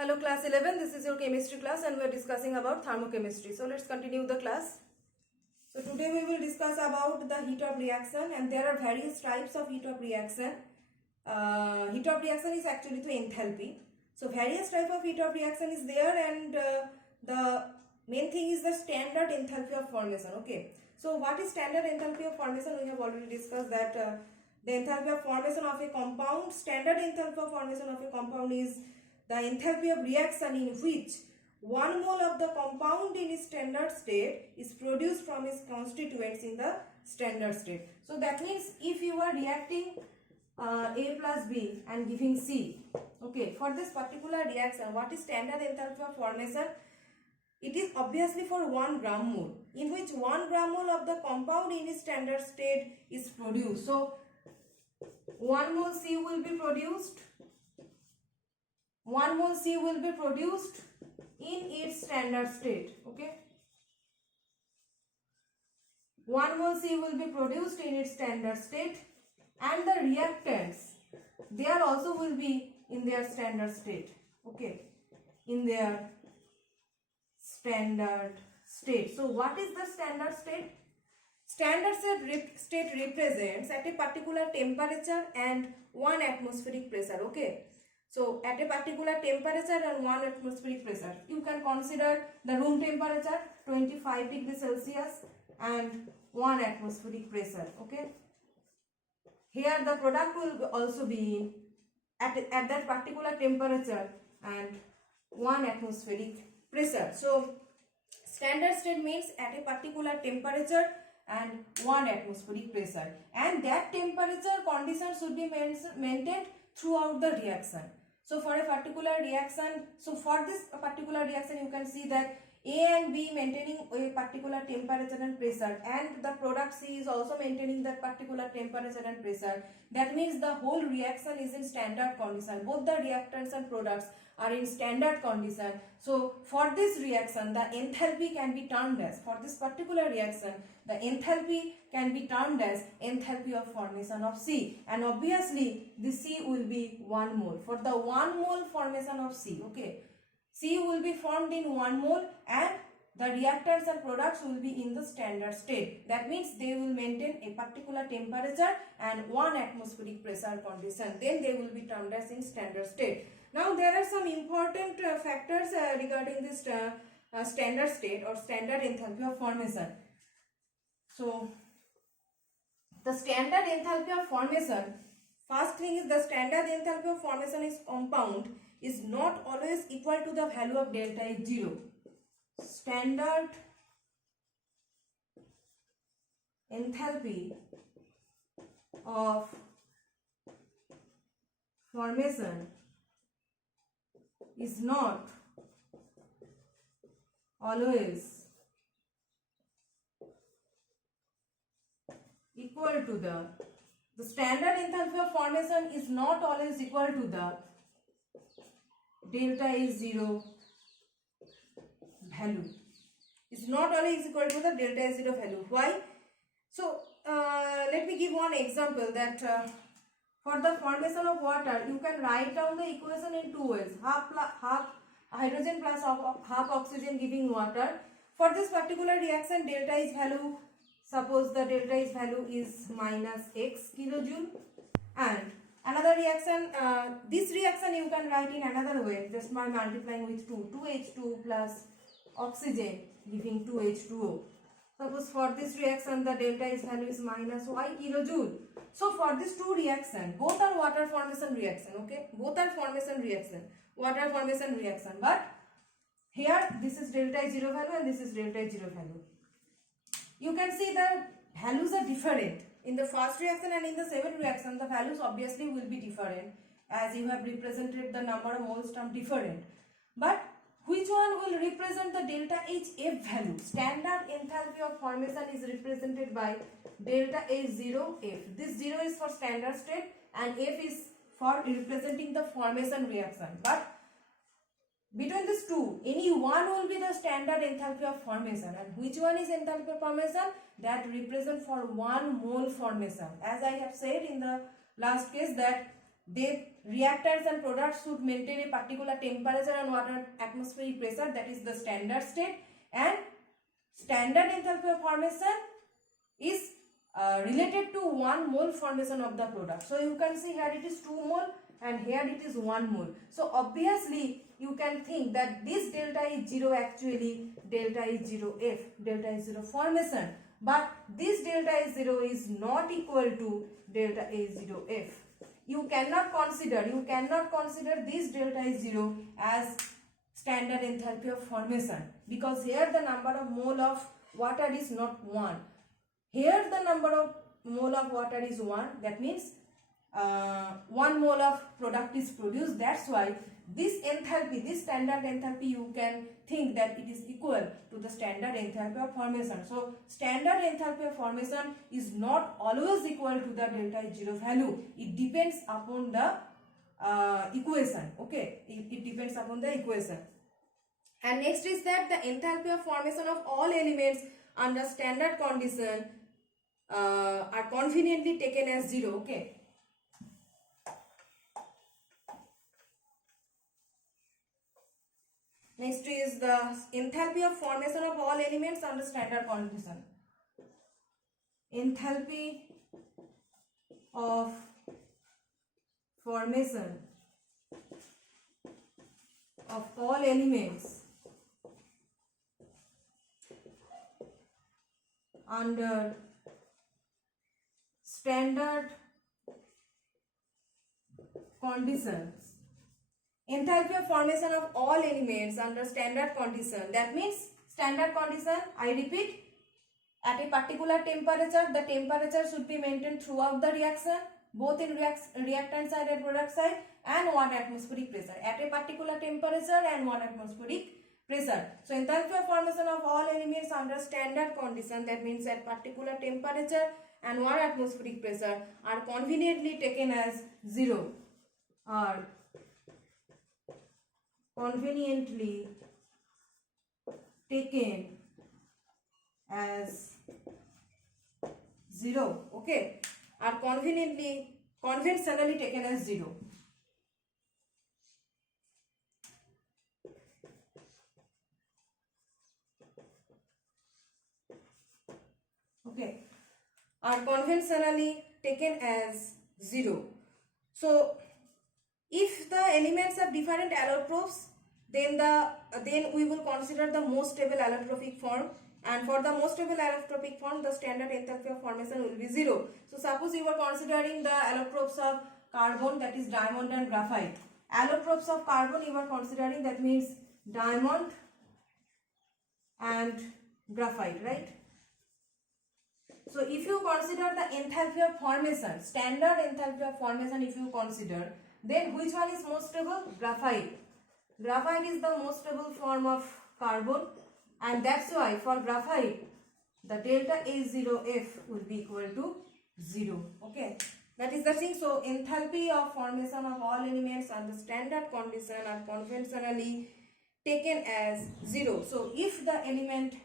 Hello class 11, this is your chemistry class and we are discussing about thermochemistry. So let's continue the class. So today we will discuss about the heat of reaction, and there are various types of heat of reaction. Heat of reaction is actually the enthalpy. So various type of heat of reaction is there, and the main thing is the standard enthalpy of formation. Okay. So what is standard enthalpy of formation? We have already discussed that the enthalpy of formation of a compound, standard enthalpy of formation of a compound is the enthalpy of reaction in which 1 mole of the compound in its standard state is produced from its constituents in the standard state. So that means if you are reacting A plus B and giving C, okay, for this particular reaction, what is standard enthalpy of formation? It is obviously for 1 gram mole, in which 1 gram mole of the compound in its standard state is produced. So 1 mole C will be produced. 1 mole C will be produced in its standard state. Okay. 1 mole C will be produced in its standard state, and the reactants, they are also will be in their standard state. Okay. In their standard state. So what is the standard state? Standard state represents at a particular temperature and 1 atmospheric pressure. Okay. So at a particular temperature and 1 atmospheric pressure, you can consider the room temperature 25 degrees Celsius and 1 atmospheric pressure. Okay. Here the product will also be at that particular temperature and 1 atmospheric pressure. So standard state means at a particular temperature and 1 atmospheric pressure, and that temperature condition should be maintained throughout the reaction. So for a particular reaction, so for this particular reaction, you can see that A and B maintaining a particular temperature and pressure, and the product C is also maintaining that particular temperature and pressure. That means the whole reaction is in standard condition. Both the reactants and products are in standard condition. So for this reaction, the enthalpy can be termed as, for this particular reaction, the enthalpy can be termed as enthalpy of formation of C, and obviously the C will be 1 mole. For the 1 mole formation of C, okay, C will be formed in 1 mole and the reactants and products will be in the standard state. That means they will maintain a particular temperature and 1 atmospheric pressure condition. Then they will be termed as in standard state. Now there are some important factors regarding this standard state or standard enthalpy of formation. So the standard enthalpy of formation, first thing is the standard enthalpy of formation is compound is not always equal to the value of delta H 0. Standard enthalpy of formation is not always equal to the standard enthalpy of formation is not always equal to the delta H 0 value. It's not always equal to the delta H 0 value. Why? So let me give one example that for the formation of water, you can write down the equation in two ways: half hydrogen plus half oxygen giving water. For this particular reaction, delta H value, suppose the delta H value is minus x kilojoule, and another reaction, this reaction you can write in another way, just by multiplying with 2H2 plus oxygen giving 2H2O. Suppose for this reaction the delta H value is minus y kilojoule. So for these two reactions, both are water formation reaction, okay? Both are formation reaction, water formation reaction. But here this is delta H 0 value and this is delta H 0 value. You can see the values are different. In the first reaction and in the second reaction, the values obviously will be different, as you have represented the number of moles term different. But which one will represent the delta HF value? Standard enthalpy of formation is represented by delta H0F. This 0 is for standard state and F is for representing the formation reaction. But between these two, any one will be the standard enthalpy of formation. And which one is enthalpy of formation? That represent for 1 mole formation. As I have said in the last case that they reactants and products should maintain a particular temperature and water atmospheric pressure, that is the standard state, and standard enthalpy of formation is related to 1 mole formation of the product. So you can see here it is 2 mole and here it is 1 mole. So obviously you can think that this delta is 0, actually delta is 0F, delta is 0 formation, but this delta is 0 is not equal to delta is 0F. You cannot consider this delta is 0 as standard enthalpy of formation, because here the number of mole of water is not 1. Here the number of mole of water is 1, that means 1 mole of product is produced. That's why this enthalpy, this standard enthalpy, you can think that it is equal to the standard enthalpy of formation. So standard enthalpy of formation is not always equal to the delta is 0 value. It depends upon the equation. Okay, it depends upon the equation. And next is that the enthalpy of formation of all elements under standard condition are conveniently taken as 0. Okay. Next is the enthalpy of formation of all elements under standard condition. Enthalpy of formation of all elements under standard conditions. Enthalpy of formation of all elements under standard condition. That means standard condition, I repeat, at a particular temperature, the temperature should be maintained throughout the reaction, both in reactant side and product side, and 1 atmospheric pressure. At a particular temperature and 1 atmospheric pressure. So enthalpy of formation of all elements under standard condition, that means at particular temperature and 1 atmospheric pressure, are conveniently taken as 0. Are conveniently taken as 0. Okay, are conventionally taken as 0. Okay, are conventionally taken as 0. So if the elements have different allotropes, then we will consider the most stable allotropic form, and for the most stable allotropic form, the standard enthalpy of formation will be 0. So suppose you are considering the allotropes of carbon, that is diamond and graphite. Allotropes of carbon you are considering, that means diamond and graphite, right? So if you consider the enthalpy of formation, standard enthalpy of formation if you consider, then which one is most stable? Graphite. Graphite is the most stable form of carbon, and that's why for graphite the delta A0F will be equal to 0. Okay, that is the thing. So enthalpy of formation of all elements under standard condition are conventionally taken as 0. So if the element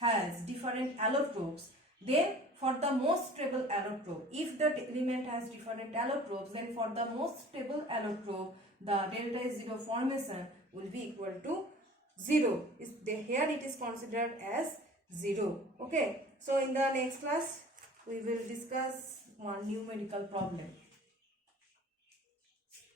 has different allotropes, then for the most stable allotrope, if the element has different allotropes, then for the most stable allotrope, the delta is 0 formation will be equal to 0. Here it is considered as 0. Okay. So in the next class, we will discuss one numerical problem.